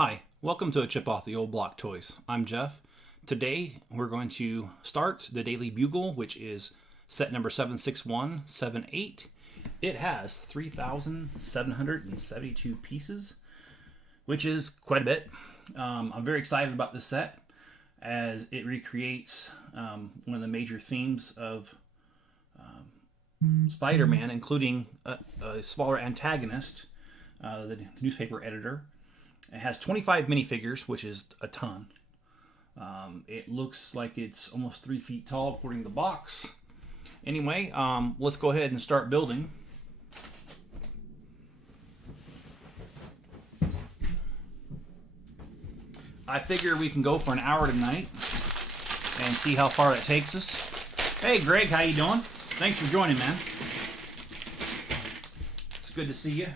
Hi, welcome to a Chip Off the Old Block Toys. I'm Jeff. Today we're going to start the Daily Bugle, which is set number 76178. It has 3,772 pieces, which is quite a bit. I'm very excited about this set as it recreates one of the major themes of Spider-Man, including a smaller antagonist, the newspaper editor. It has 25 minifigures, which is a ton. It looks like it's almost 3 feet tall according to the box. Anyway, let's go ahead and start building. I figure we can go for an hour tonight and see how far that takes us. Hey Greg, how you doing? Thanks for joining, man. It's good to see you.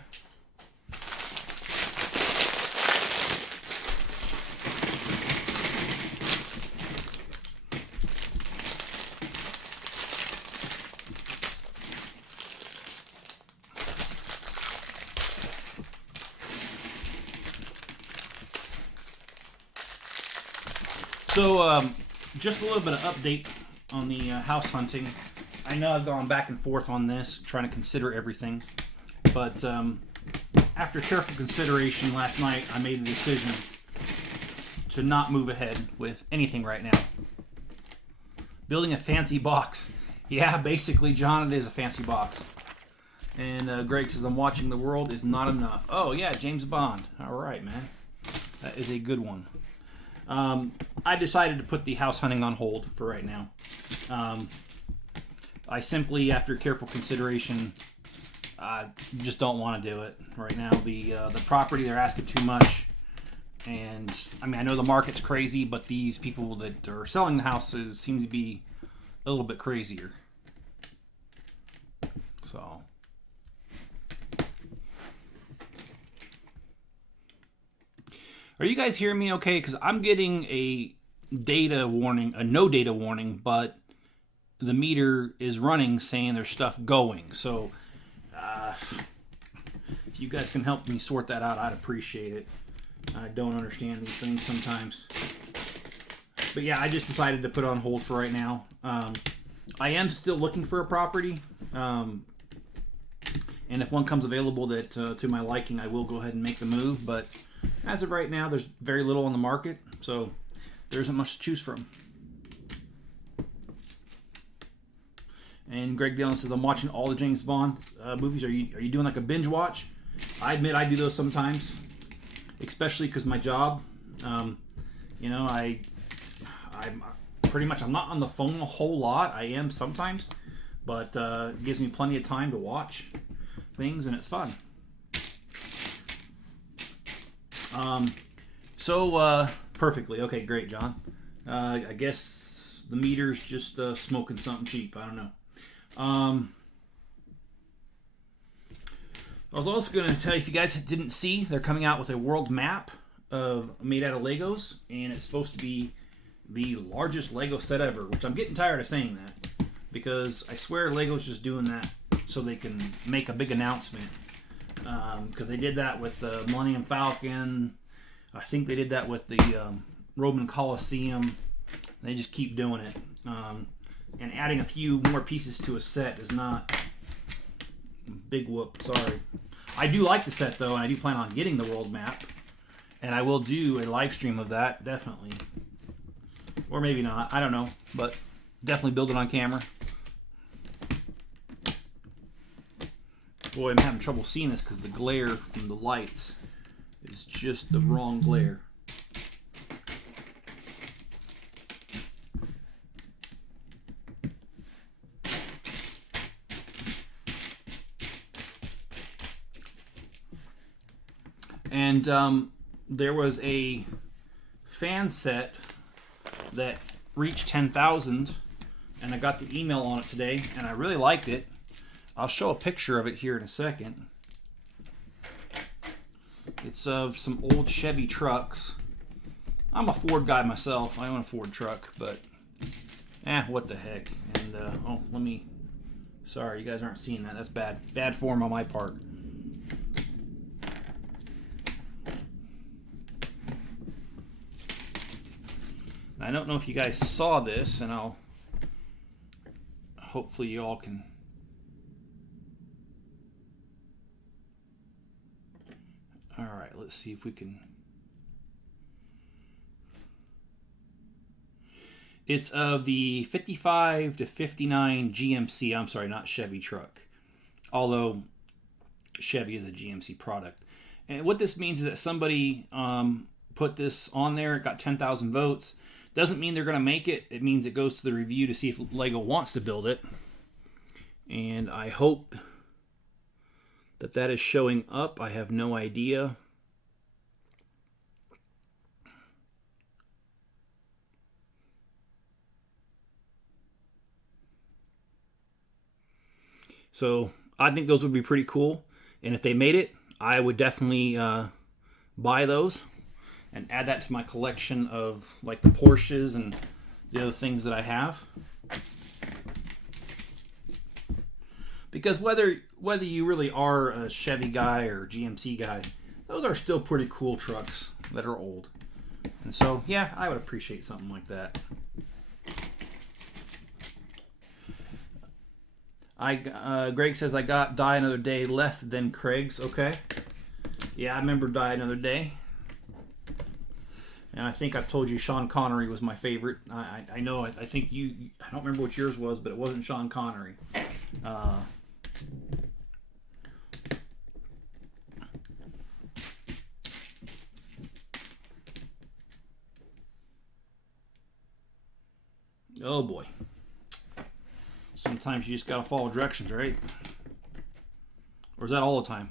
So, just a little bit of update on the house hunting. I know I've gone back and forth on this, trying to consider everything. But after careful consideration last night, I made the decision to not move ahead with anything right now. Building a fancy box. Yeah, basically, John, it is a fancy box. And Greg says, I'm watching the world is not enough. Oh, yeah, James Bond. All right, man. That is a good one. I decided to put the house hunting on hold for right now. I simply, after careful consideration, just don't want to do it right now. The property, they're asking too much. And, I mean, I know the market's crazy, but these people that are selling the houses seem to be a little bit crazier. So... Are you guys hearing me okay? Because I'm getting a data warning, a no data warning, but the meter is running saying there's stuff going. So if you guys can help me sort that out, I'd appreciate it. I don't understand these things sometimes. But yeah, I just decided to put it on hold for right now. I am still looking for a property. And if one comes available that to my liking, I will go ahead and make the move. But as of right now, there's very little on the market, so there isn't much to choose from. And Greg Dillon says, I'm watching all the James Bond movies. Are you doing like a binge watch? I admit I do those sometimes, especially because my job. You know, I'm pretty much, I'm not on the phone a whole lot. I am sometimes, but it gives me plenty of time to watch things, and it's fun. Perfectly. Okay, great, John. I guess the meter's just smoking something cheap. I don't know. I was also going to tell you, if you guys didn't see, they're coming out with a world map made out of Legos, and it's supposed to be the largest Lego set ever, which I'm getting tired of saying that, because I swear Lego's just doing that so they can make a big announcement. Because they did that with the Millennium Falcon. I think they did that with the Roman Colosseum. They just keep doing it. And adding a few more pieces to a set is not big whoop. Sorry. I do like the set, though, and I do plan on getting the world map. And I will do a live stream of that, definitely. Or maybe not. I don't know. But definitely build it on camera. Boy, I'm having trouble seeing this because the glare from the lights is just the wrong glare. And there was a fan set that reached 10,000, and I got the email on it today, and I really liked it. I'll show a picture of it here in a second. It's of some old Chevy trucks. I'm a Ford guy myself. I own a Ford truck, but what the heck. And sorry, you guys aren't seeing that. That's bad form on my part. And I don't know if you guys saw this, and hopefully you all can. All right, let's see if we can. It's of the 55 to 59 GMC. I'm sorry, not Chevy truck. Although Chevy is a GMC product. And what this means is that somebody put this on there. It got 10,000 votes. Doesn't mean they're going to make it. It means it goes to the review to see if Lego wants to build it. And I hope that is showing up. I have no idea. So I think those would be pretty cool. And if they made it, I would definitely buy those and add that to my collection of like the Porsches and the other things that I have. Because whether you really are a Chevy guy or GMC guy, those are still pretty cool trucks that are old. And so, yeah, I would appreciate something like that. Greg says, I got Die Another Day left than Craig's. Okay. Yeah, I remember Die Another Day. And I think I've told you Sean Connery was my favorite. I know, I think I don't remember what yours was, but it wasn't Sean Connery. Oh boy. Sometimes you just gotta follow directions, right? Or is that all the time?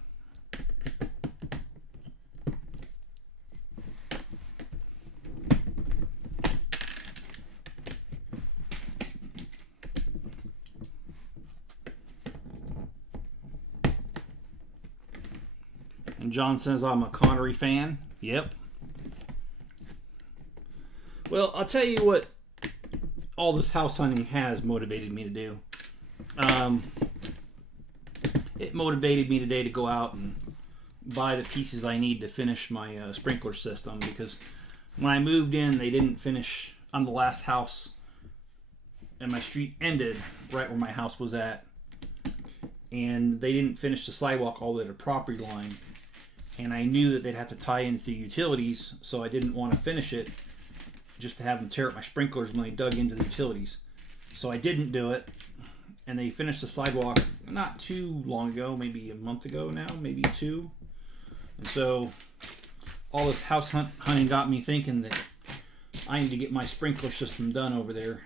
And John says I'm a Connery fan. Yep. Well, I'll tell you what all this house hunting has motivated me to do. It motivated me today to go out and buy the pieces I need to finish my sprinkler system, because when I moved in, they didn't finish. I'm the last house, and my street ended right where my house was at, and they didn't finish the sidewalk all the way to the property line, and I knew that they'd have to tie into utilities, so I didn't want to finish it just to have them tear up my sprinklers when they dug into the utilities. So I didn't do it, and they finished the sidewalk not too long ago, maybe a month ago now, maybe two. And so all this house hunting got me thinking that I need to get my sprinkler system done over there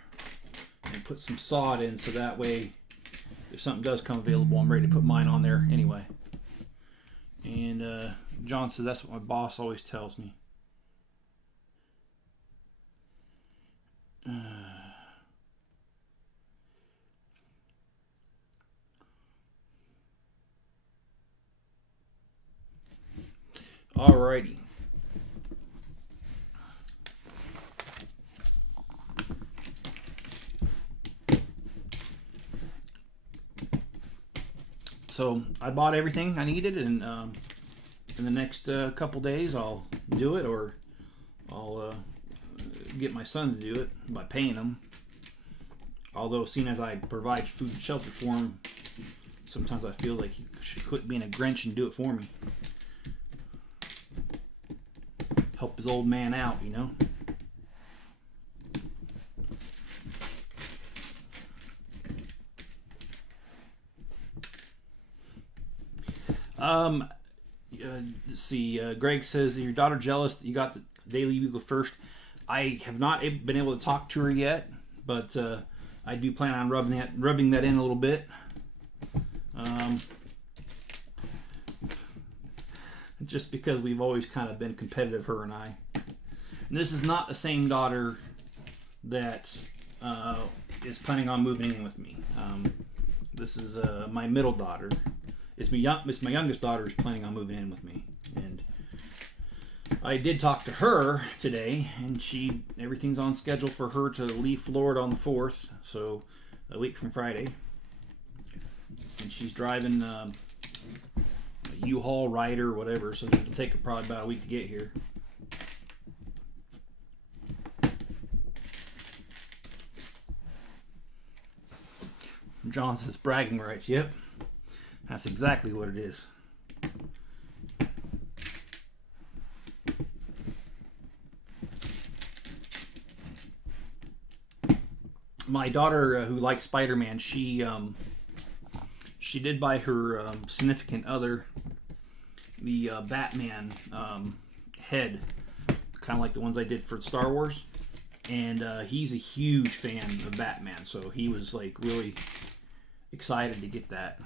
and put some sod in, so that way if something does come available, I'm ready to put mine on there anyway. And John says that's what my boss always tells me. Alrighty. So I bought everything I needed, and in the next couple days I'll do it, or I'll get my son to do it by paying him. Although, seeing as I provide food and shelter for him, sometimes I feel like he should quit being a Grinch and do it for me. Help his old man out, you know? Let's see. Greg says, your daughter jealous that you got the Daily Bugle first? I have not been able to talk to her yet, but I do plan on rubbing that in a little bit. Just because we've always kind of been competitive, her and I. And this is not the same daughter that is planning on moving in with me. This is my middle daughter. It's my youngest daughter who's planning on moving in with me. And I did talk to her today, and everything's on schedule for her to leave Florida on the 4th, so a week from Friday. And she's driving a U-Haul Rider or whatever, so it'll take her probably about a week to get here. John says bragging rights. Yep. That's exactly what it is. My daughter, who likes Spider-Man, she did buy her significant other the Batman head, kind of like the ones I did for Star Wars, and he's a huge fan of Batman, so he was like really excited to get that.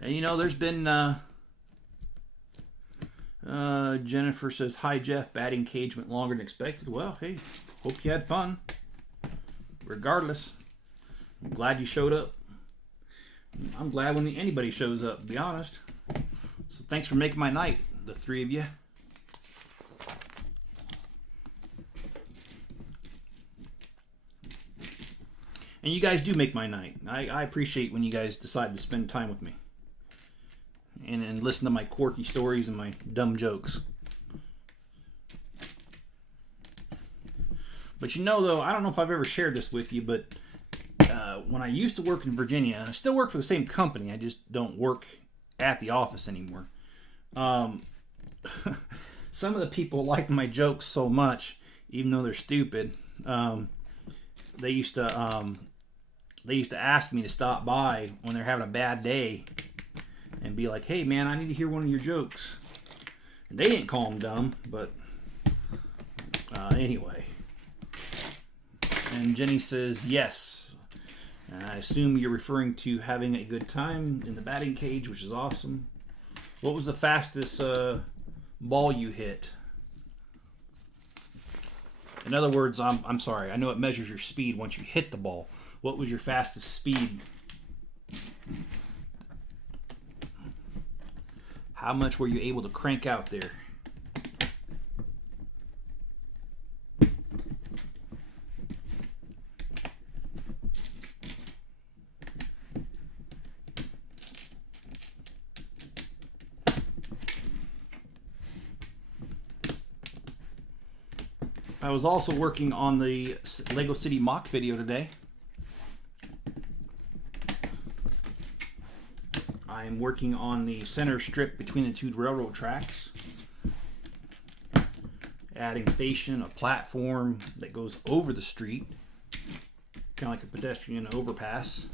And you know, there's been Jennifer says, "Hi Jeff, batting cage went longer than expected." Well, hey, hope you had fun. Regardless, I'm glad you showed up. I'm glad when anybody shows up, to be honest. So thanks for making my night, the three of you. And you guys do make my night. I appreciate when you guys decide to spend time with me. And listen to my quirky stories and my dumb jokes. But you know, though, I don't know if I've ever shared this with you, but when I used to work in Virginia, I still work for the same company. I just don't work at the office anymore. Some of the people liked my jokes so much, even though they're stupid. They used to ask me to stop by when they're having a bad day and be like, "Hey man, I need to hear one of your jokes." And they didn't call them dumb, but anyway. And Jenny says, "Yes. I assume you're referring to having a good time in the batting cage, which is awesome. What was the fastest ball you hit?" In other words, I'm sorry. I know it measures your speed once you hit the ball. What was your fastest speed? How much were you able to crank out there? I was also working on the Lego City mock video today. I'm working on the center strip between the two railroad tracks. Adding station, a platform that goes over the street. Kind of like a pedestrian overpass.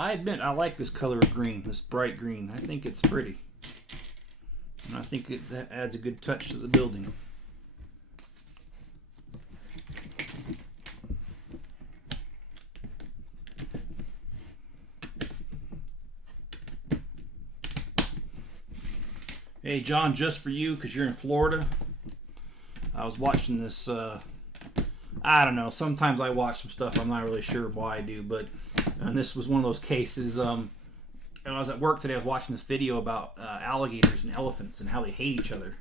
I admit I like this color of green, this bright green. I think it's pretty. And I think that adds a good touch to the building. Hey John, just for you, because you're in Florida, I was watching this, I don't know, sometimes I watch some stuff I'm not really sure why I do, but this was one of those cases. And I was at work today, I was watching this video about alligators and elephants and how they hate each other.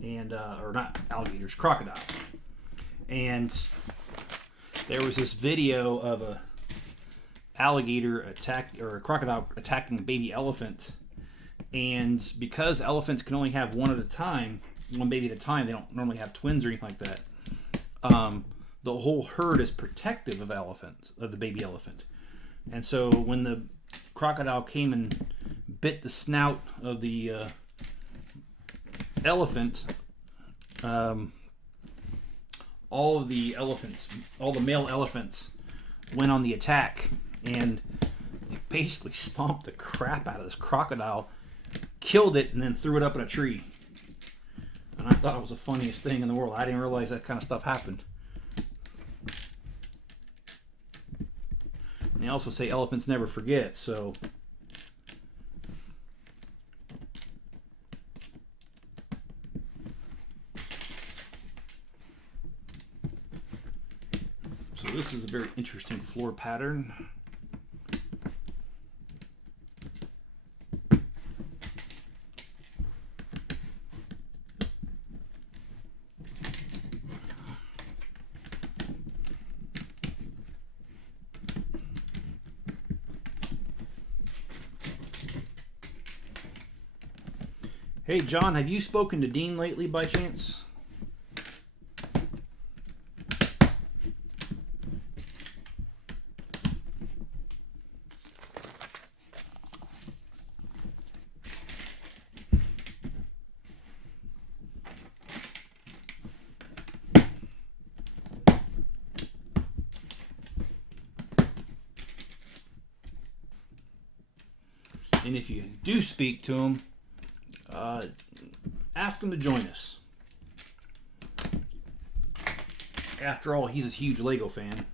And, or not alligators, crocodiles. And there was this video of a crocodile attacking a baby elephant. And because elephants can only have one baby at a time, they don't normally have twins or anything like that. The whole herd is protective of the baby elephant. And so when the crocodile came and bit the snout of the elephant, all the male elephants went on the attack, and they basically stomped the crap out of this crocodile, killed it, and then threw it up in a tree. And I thought it was the funniest thing in the world. I didn't realize that kind of stuff happened. And they also say elephants never forget, so this is a very interesting floor pattern. Hey, John, have you spoken to Dean lately by chance? And if you do speak to him, ask him to join us. After all, he's a huge Lego fan.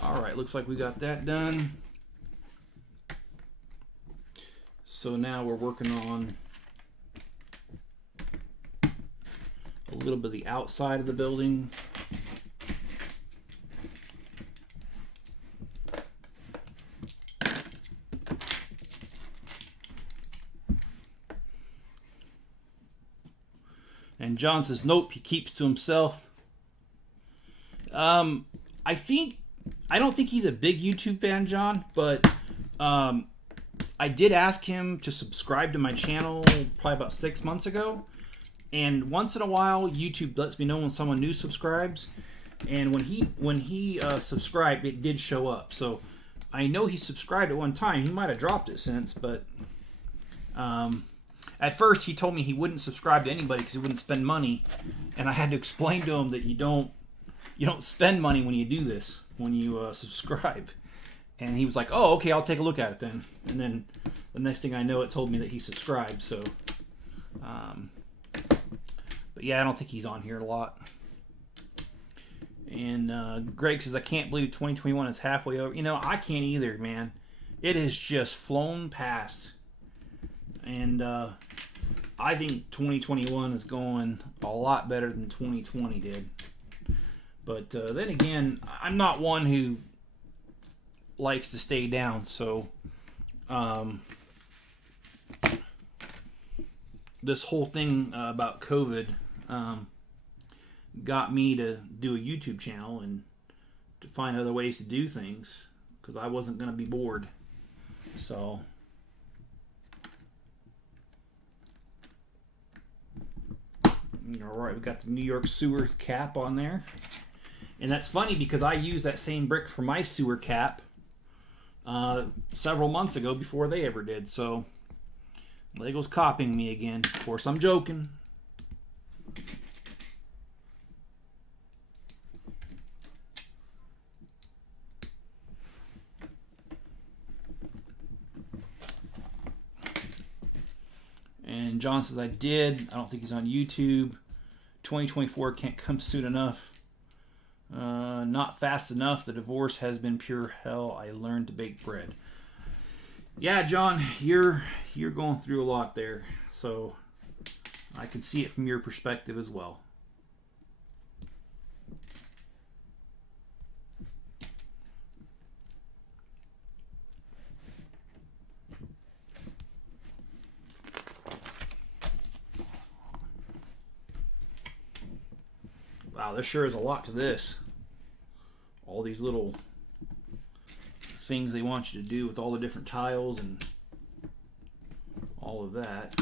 All right, looks like we got that done. So now we're working on a little bit of the outside of the building. And John says, nope, he keeps to himself. I don't think he's a big YouTube fan, John, but I did ask him to subscribe to my channel probably about 6 months ago. And once in a while, YouTube lets me know when someone new subscribes. And when he subscribed, it did show up. So I know he subscribed at one time. He might have dropped it since, but at first he told me he wouldn't subscribe to anybody because he wouldn't spend money. And I had to explain to him that you don't spend money when you do this, when you subscribe. And he was like, oh, okay, I'll take a look at it then. And then the next thing I know, it told me that he subscribed. So, but yeah, I don't think he's on here a lot. And Greg says, I can't believe 2021 is halfway over. You know, I can't either, man. It has just flown past. And I think 2021 is going a lot better than 2020 did. But then again, I'm not one who likes to stay down, so this whole thing about COVID got me to do a YouTube channel and to find other ways to do things because I wasn't going to be bored. So all right, we got the New York sewer cap on there, and that's funny because I used that same brick for my sewer cap several months ago before they ever did. So Lego's copying me again. Of course, I'm joking. And John says, I did. I don't think he's on YouTube. 2024 can't come soon enough. Not fast enough. The divorce has been pure hell. I learned to bake bread. Yeah, John, you're going through a lot there. So I can see it from your perspective as well. Wow, there sure is a lot to this. All these little things they want you to do with all the different tiles and all of that.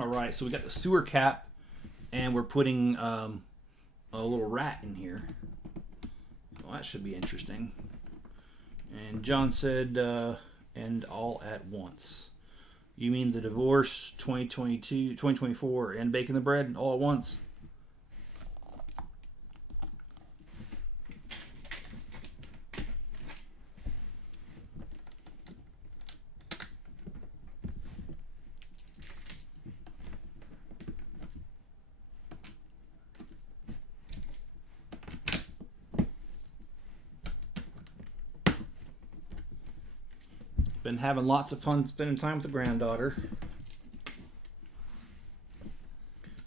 All right, so we got the sewer cap, and we're putting a little rat in here. Well, that should be interesting. And John said, and all at once. You mean the divorce, 2022, 2024, and baking the bread all at once? Been having lots of fun spending time with the granddaughter.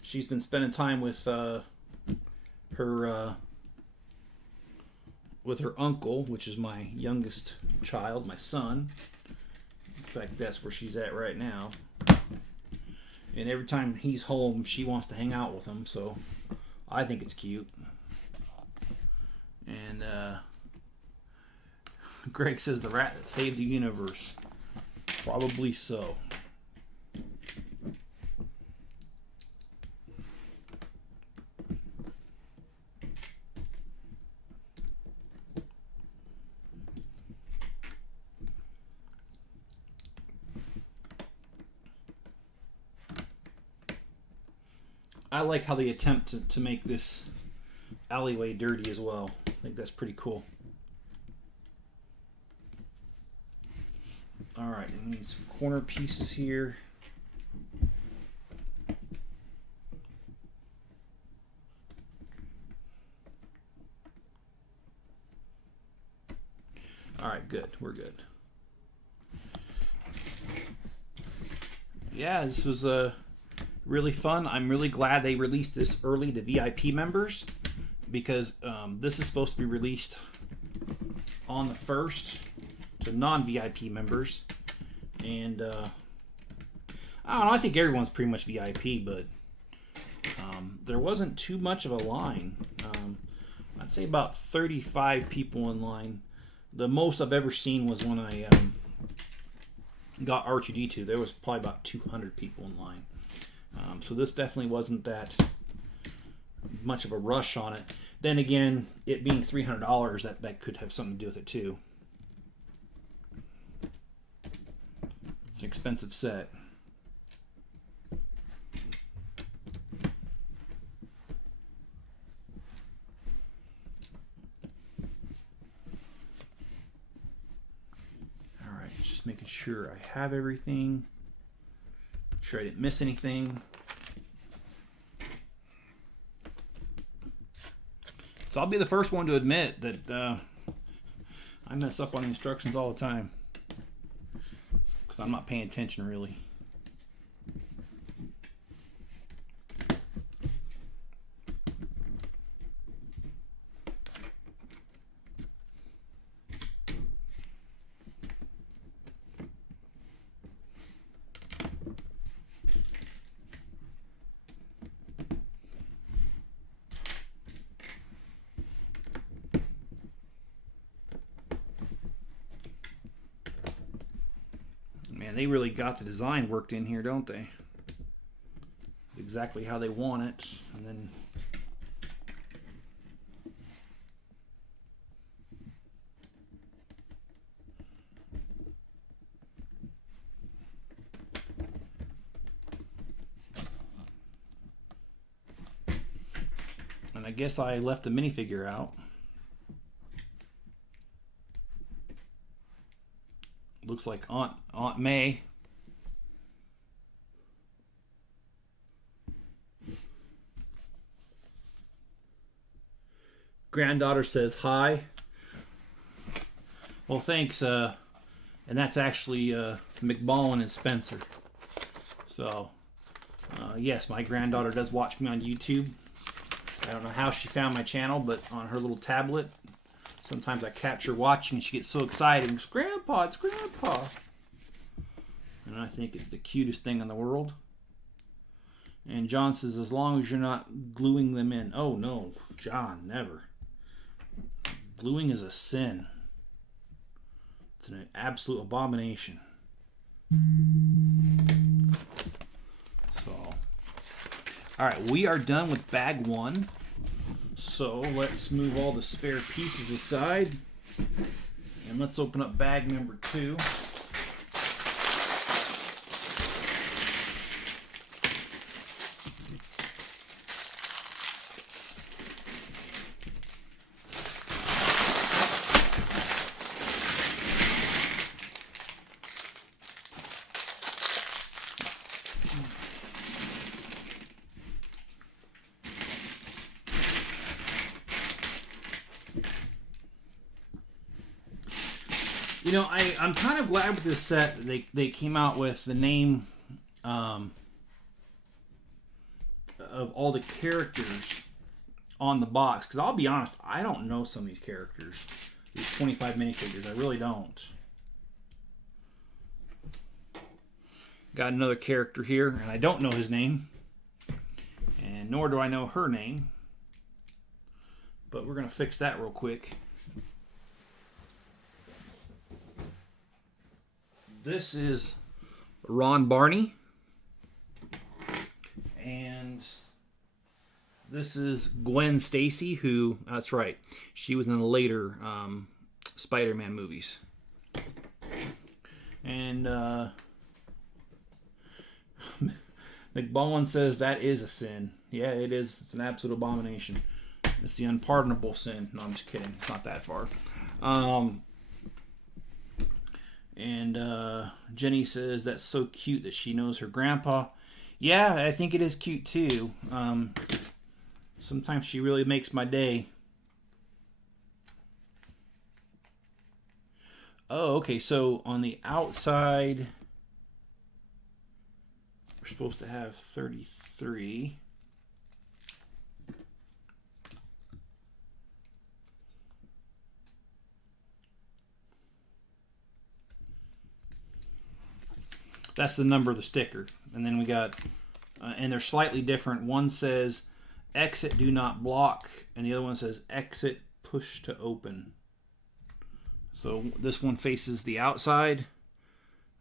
She's been spending time with her uncle, which is my youngest child, my son. In fact, that's where she's at right now. And every time he's home, she wants to hang out with him, so I think it's cute. And Greg says the rat that saved the universe. Probably so. I like how they attempt to make this alleyway dirty as well. I think that's pretty cool. Alright, we need some corner pieces here. Alright, good. We're good. Yeah, this was really fun. I'm really glad they released this early to VIP members, because this is supposed to be released on the 1st to non-VIP members. And I don't know, I think everyone's pretty much VIP, but there wasn't too much of a line. I'd say about 35 people in line. The most I've ever seen was when I got R2-D2. There was probably about 200 people in line. So this definitely wasn't that much of a rush on it. Then again, it being $300, that could have something to do with it too. It's an expensive set. Alright, just making sure I have everything. Make sure I didn't miss anything. So I'll be the first one to admit that I mess up on the instructions all the time, because I'm not paying attention really. Man, they really got the design worked in here, don't they? Exactly how they want it. And then I guess I left the minifigure out. Looks like Aunt May. Granddaughter says hi. Well, thanks. And that's actually McBallin and Spencer. So, yes, my granddaughter does watch me on YouTube. I don't know how she found my channel, but on her little tablet, sometimes I catch her watching and she gets so excited and goes, "Grandpa, it's Grandpa." And I think it's the cutest thing in the world. And John says, as long as you're not gluing them in. Oh, no, John, never. Gluing is a sin. It's an absolute abomination. So, all right, we are done with bag one. So let's move all the spare pieces aside. And let's open up bag number 2. You know, I'm kind of glad with this set that they came out with the name of all the characters on the box. Because I'll be honest, I don't know some of these characters. These 25 minifigures. I really don't. Got another character here, and I don't know his name. And nor do I know her name. But we're going to fix that real quick. This is Ron Barney. And this is Gwen Stacy, who, that's right, she was in the later Spider-Man movies. And McBowen says that is a sin. Yeah, it is. It's an absolute abomination. It's the unpardonable sin. No, I'm just kidding. It's not that far. And Jenny says that's so cute that she knows her grandpa. Yeah, I think it is cute too. Sometimes she really makes my day. Oh, okay. So on the outside, we're supposed to have 33. That's the number of the sticker. And then we got, and they're slightly different. One says exit, do not block. And the other one says exit, push to open. So this one faces the outside.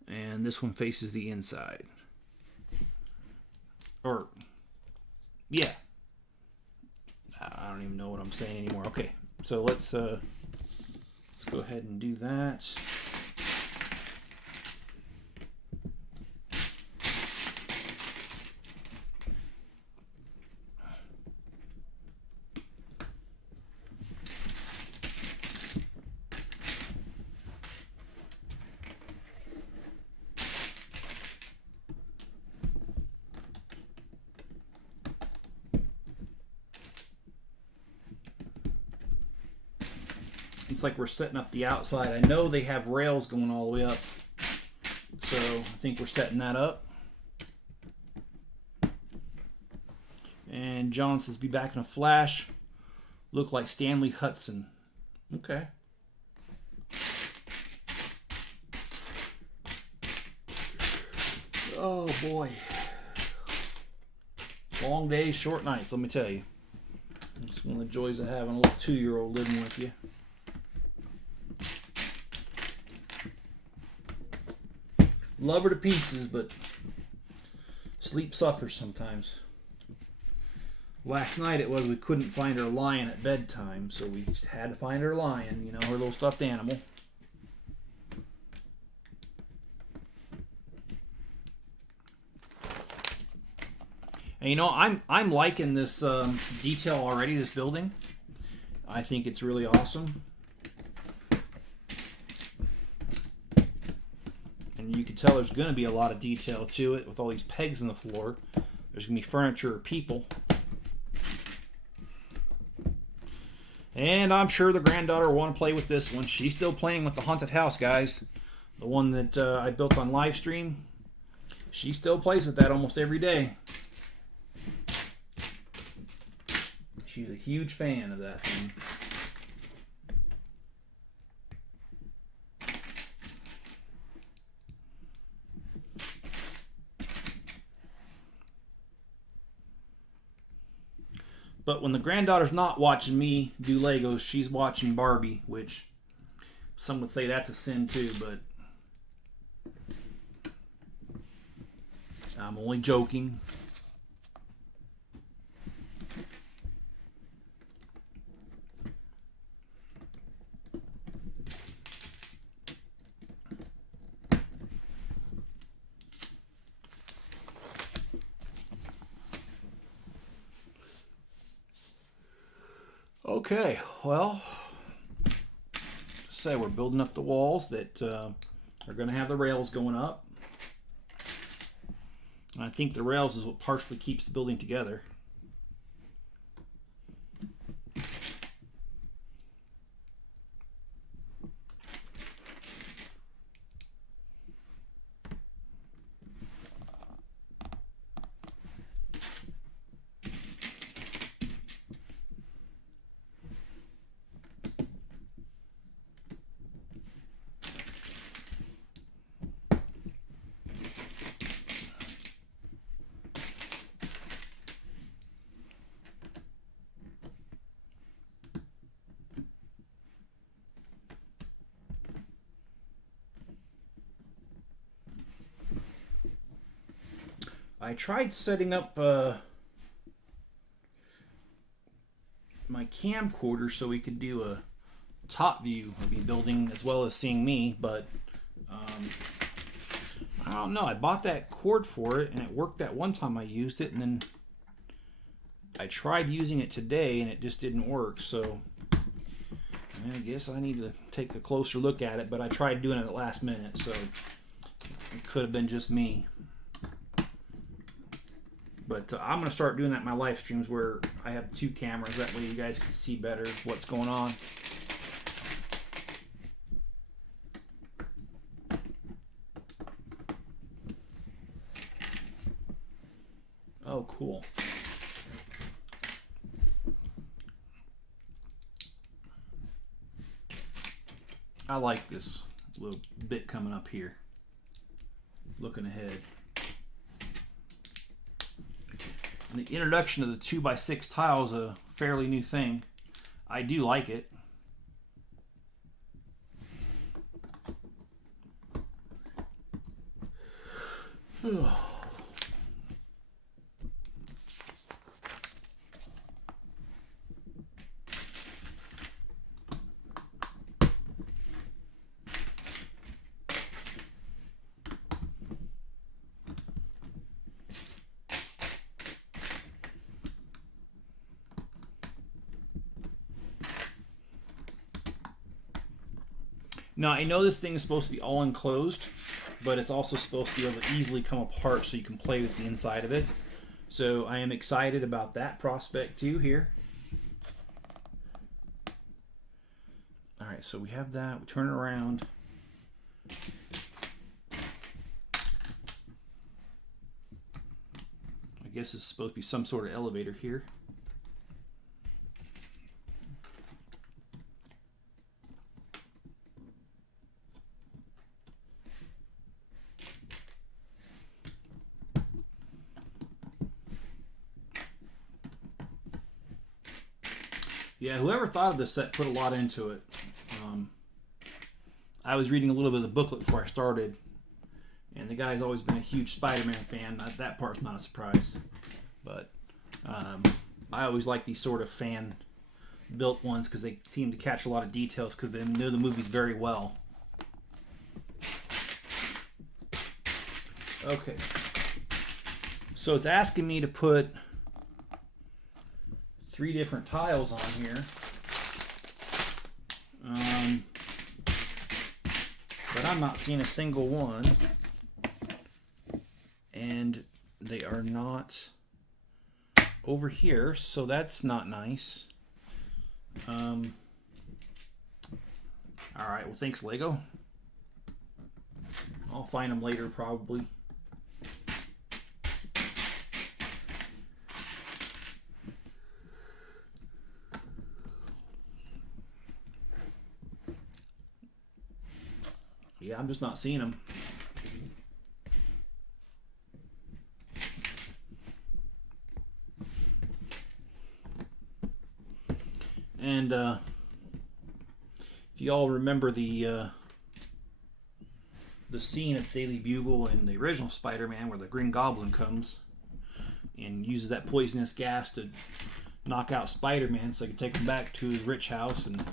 And this one faces the inside. Or, yeah. I don't even know what I'm saying anymore. Okay, so let's go ahead and do that. It's like we're setting up the outside. I know they have rails going all the way up, so I think we're setting that up. And John says, be back in a flash. Look like Stanley Hudson. Okay. Oh boy. Long days, short nights, let me tell you. It's one of the joys of having a little 2-year-old living with you. Love her to pieces, but sleep suffers sometimes. Last night it was we couldn't find her lion at bedtime, so we just had to find her lion, you know, her little stuffed animal. And you know, I'm liking this detail already, this building. I think it's really awesome. And you can tell there's going to be a lot of detail to it with all these pegs in the floor. There's going to be furniture or people. And I'm sure the granddaughter will want to play with this one. She's still playing with the haunted house, guys. The one that I built on live stream. She still plays with that almost every day. She's a huge fan of that thing. But when the granddaughter's not watching me do Legos, she's watching Barbie, which some would say that's a sin too, but I'm only joking. Okay, well, say we're building up the walls that are going to have the rails going up. And I think the rails is what partially keeps the building together. I tried setting up my camcorder so we could do a top view of me building as well as seeing me, but I don't know. I bought that cord for it and it worked that one time I used it, and then I tried using it today and it just didn't work. So I guess I need to take a closer look at it, but I tried doing it at the last minute, so it could have been just me. But I'm going to start doing that in my live streams where I have 2 cameras. That way you guys can see better what's going on. Oh, cool. I like this little bit coming up here. Looking ahead. And the introduction of the 2x6 tile is a fairly new thing. I do like it. Now, I know this thing is supposed to be all enclosed, but it's also supposed to be able to easily come apart so you can play with the inside of it. So I am excited about that prospect too here. All right, so we have that. We turn it around. I guess it's supposed to be some sort of elevator here. Yeah, whoever thought of this set put a lot into it. I was reading a little bit of the booklet before I started, and the guy's always been a huge Spider-Man fan. That part's not a surprise. But I always like these sort of fan-built ones because they seem to catch a lot of details because they know the movies very well. Okay. So it's asking me to put 3 different tiles on here. But I'm not seeing a single one. And they are not over here, so that's not nice. Alright, well thanks Lego. I'll find them later probably. Yeah, I'm just not seeing them. And if you all remember the scene at Daily Bugle in the original Spider-Man where the Green Goblin comes and uses that poisonous gas to knock out Spider-Man so they can take him back to his rich house and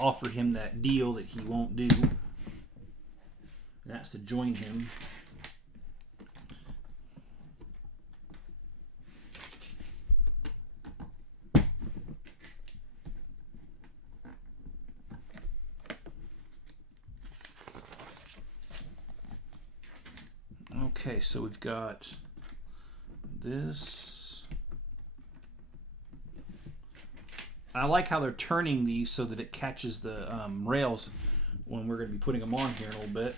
offer him that deal that he won't do. And that's to join him. Okay, so we've got this. I like how they're turning these so that it catches the rails when we're going to be putting them on here in a little bit.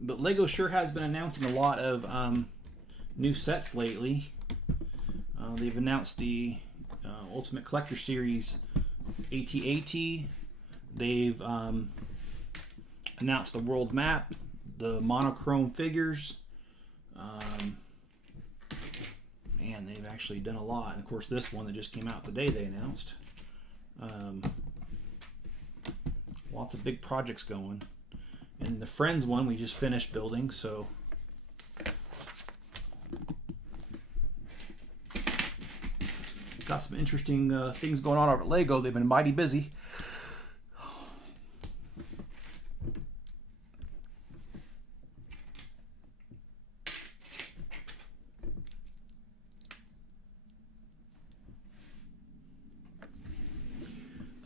But Lego sure has been announcing a lot of new sets lately. They've announced the Ultimate Collector Series AT-AT. They've announced the world map, the monochrome figures. Man, they've actually done a lot. And of course, this one that just came out today, they announced. Lots of big projects going. And the Friends one we just finished building, so got some interesting things going on over at Lego. They've been mighty busy.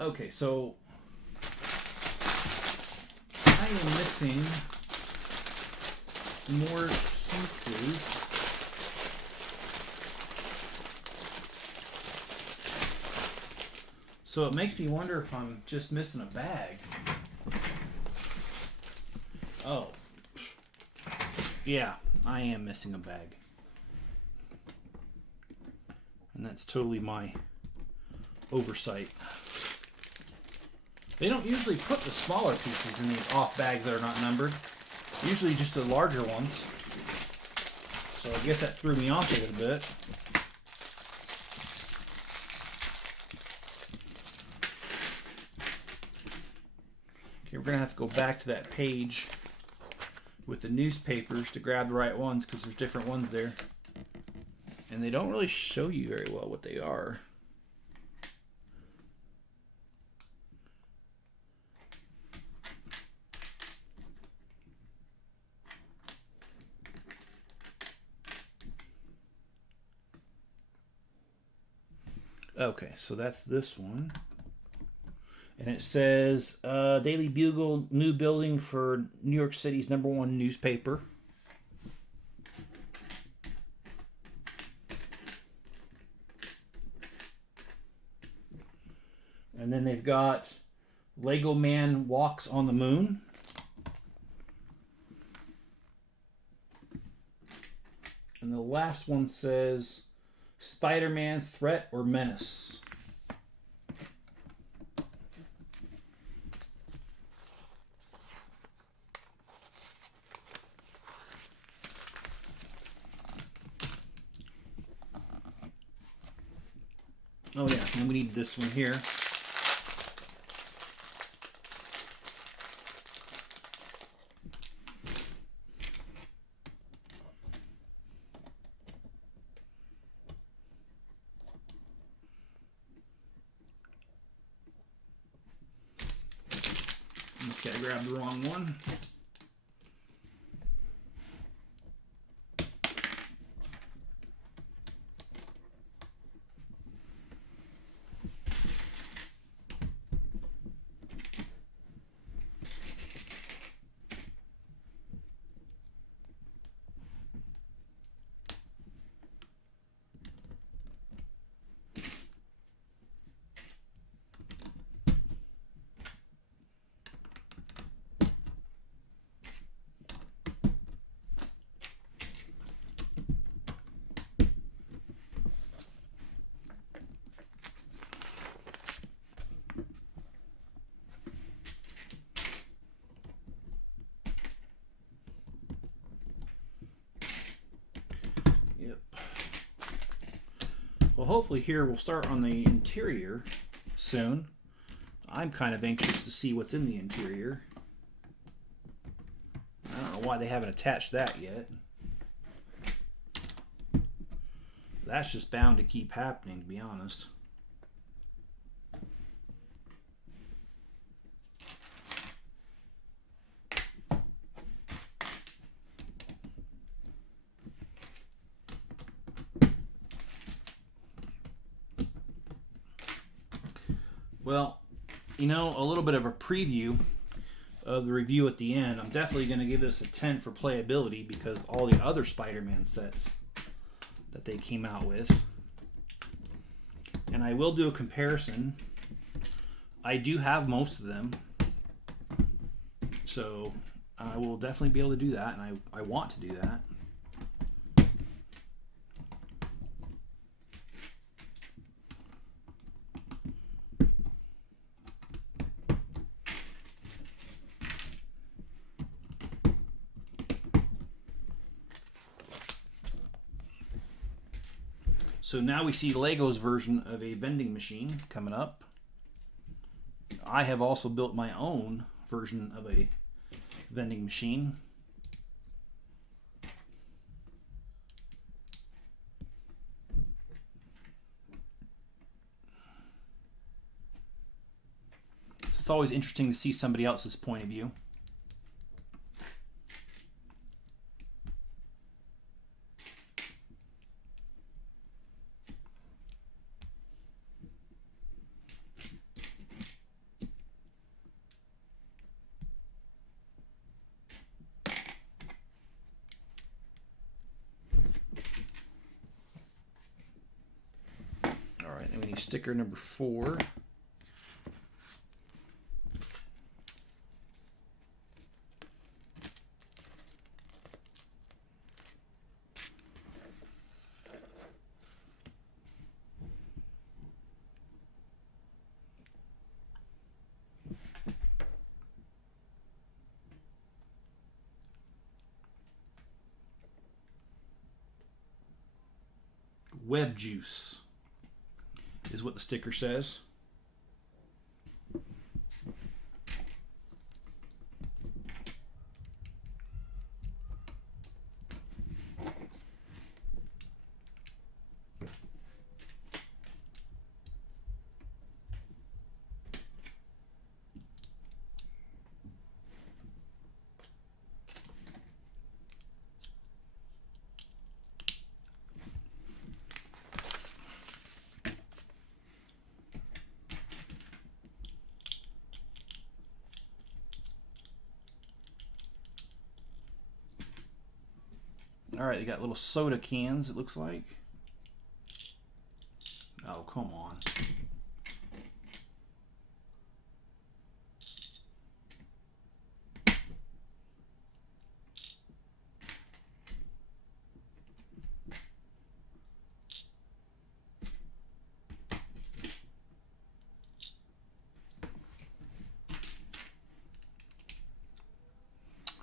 Okay, so I am missing more pieces. So it makes me wonder if I'm just missing a bag. Oh. Yeah, I am missing a bag. And that's totally my oversight. They don't usually put the smaller pieces in these off bags that are not numbered. Usually just the larger ones. So I guess that threw me off a little bit. Okay, we're going to have to go back to that page with the newspapers to grab the right ones because there's different ones there. And they don't really show you very well what they are. Okay, so that's this one. And it says Daily Bugle, new building for New York City's #1 newspaper. And then they've got Lego Man Walks on the Moon. And the last one says Spider-Man Threat or Menace. Oh yeah, and we need this one here. Okay, I grabbed the wrong one. Well, hopefully here we'll start on the interior soon. I'm kind of anxious to see what's in the interior. I don't know why they haven't attached that yet. That's just bound to keep happening, to be honest. Well, you know, a little bit of a preview of the review at the end. I'm definitely going to give this a 10 for playability because all the other Spider-Man sets that they came out with. And I will do a comparison. I do have most of them. So I will definitely be able to do that, and I want to do that. So now we see Lego's version of a vending machine coming up. I have also built my own version of a vending machine. So it's always interesting to see somebody else's point of view. All right, then we need sticker number 4. Web juice is what the sticker says. All right, they got little soda cans, it looks like. Oh, come on.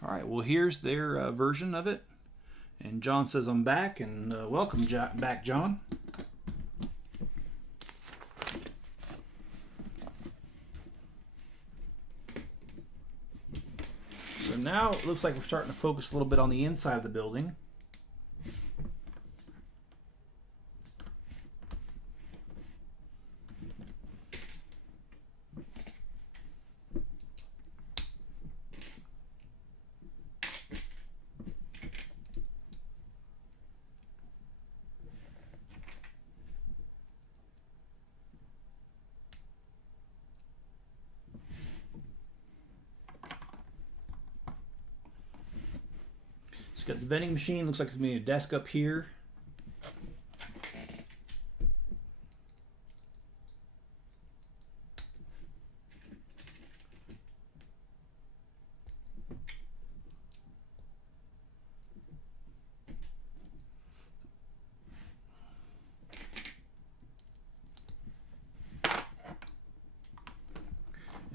All right, well, here's their version of it. And John says I'm back, and welcome back, John. So now it looks like we're starting to focus a little bit on the inside of the building. It's got the vending machine. Looks like there's going to be a desk up here.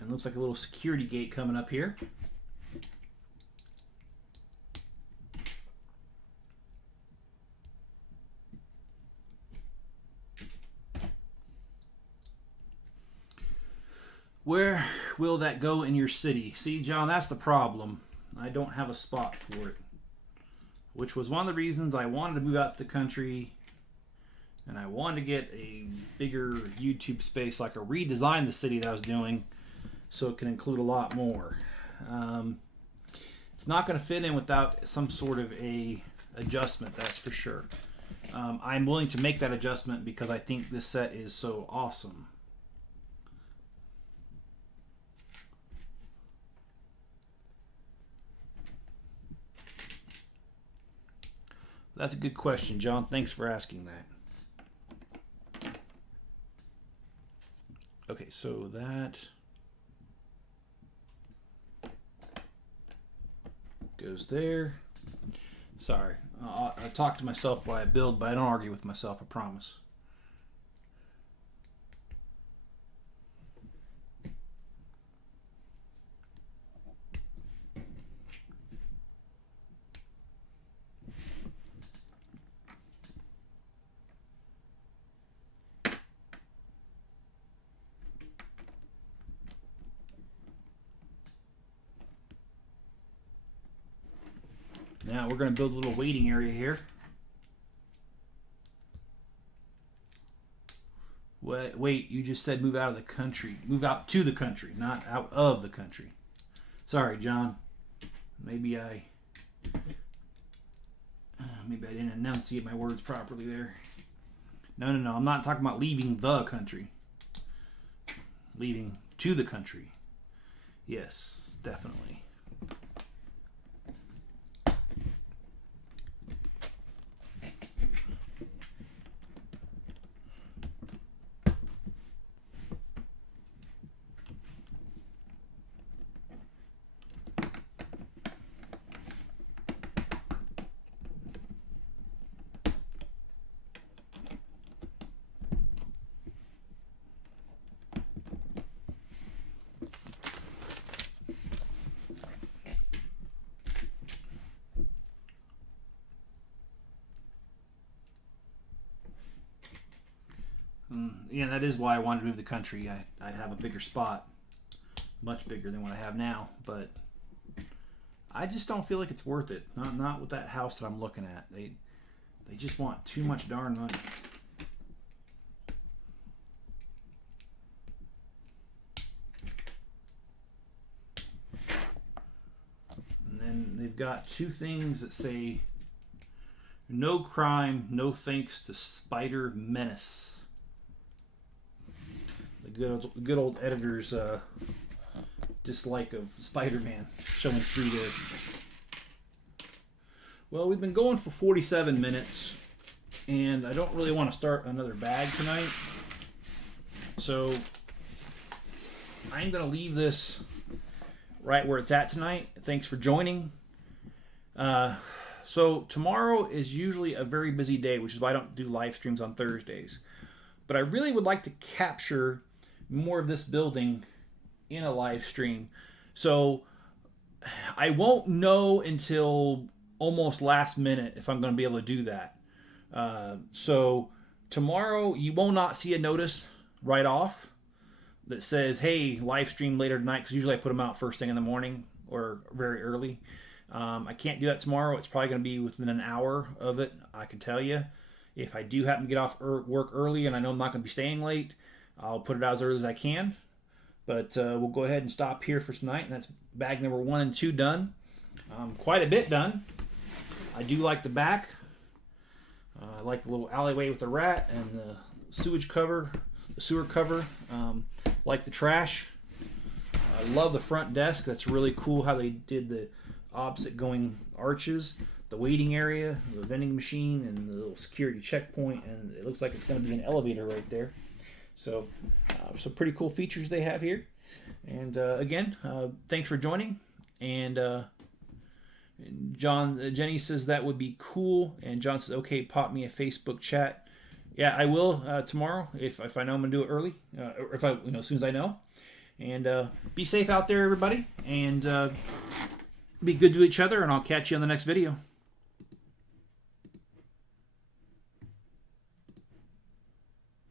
And looks like a little security gate coming up here. Where will that go in your city? See, John, that's the problem. I don't have a spot for it. Which was one of the reasons I wanted to move out to the country. And I wanted to get a bigger YouTube space, like a redesign the city that I was doing, so it can include a lot more. It's not going to fit in without some sort of a adjustment, that's for sure. I'm willing to make that adjustment because I think this set is so awesome. That's a good question, John. Thanks for asking that. Okay, so that goes there. Sorry, I talk to myself while I build, but I don't argue with myself, I promise. we're going to build a little waiting area here. Wait, you just said move out of the country. Move out to the country, not out of the country. Sorry, John. Maybe I didn't enunciate my words properly there. No. I'm not talking about leaving the country. Leaving to the country. Yes, definitely. Yeah, that is why I wanted to move the country. I'd have a bigger spot, much bigger than what I have now, but I just don't feel like it's worth it. Not with that house that I'm looking at. They just want too much darn money. And then they've got two things that say, no crime, no thanks to Spider Menace. The good old editor's dislike of Spider-Man showing through there. Well, we've been going for 47 minutes, and I don't really want to start another bag tonight. So I'm going to leave this right where it's at tonight. Thanks for joining. So tomorrow is usually a very busy day, which is why I don't do live streams on Thursdays. But I really would like to capture more of this building in a live stream. So I won't know until almost last minute if I'm going to be able to do that. So tomorrow you will not see a notice right off that says, hey, live stream later tonight, because usually I put them out first thing in the morning or very early. I can't do that tomorrow. It's probably going to be within an hour of it, I can tell you. If I do happen to get off work early and I know I'm not going to be staying late, I'll put it out as early as I can. But we'll go ahead and stop here for tonight. And that's bag number 1 and 2 done. Quite a bit done. I do like the back. I like the little alleyway with the rat and the sewage cover, the sewer cover. Like the trash. I love the front desk. That's really cool how they did the opposite going arches. The waiting area, the vending machine, and the little security checkpoint. And it looks like it's going to be an elevator right there. So, some pretty cool features they have here. And again, thanks for joining. And Jenny says that would be cool. And John says, okay, pop me a Facebook chat. Yeah, I will tomorrow if I know I'm gonna do it early, or if I as soon as I know. And be safe out there, everybody. And be good to each other. And I'll catch you on the next video.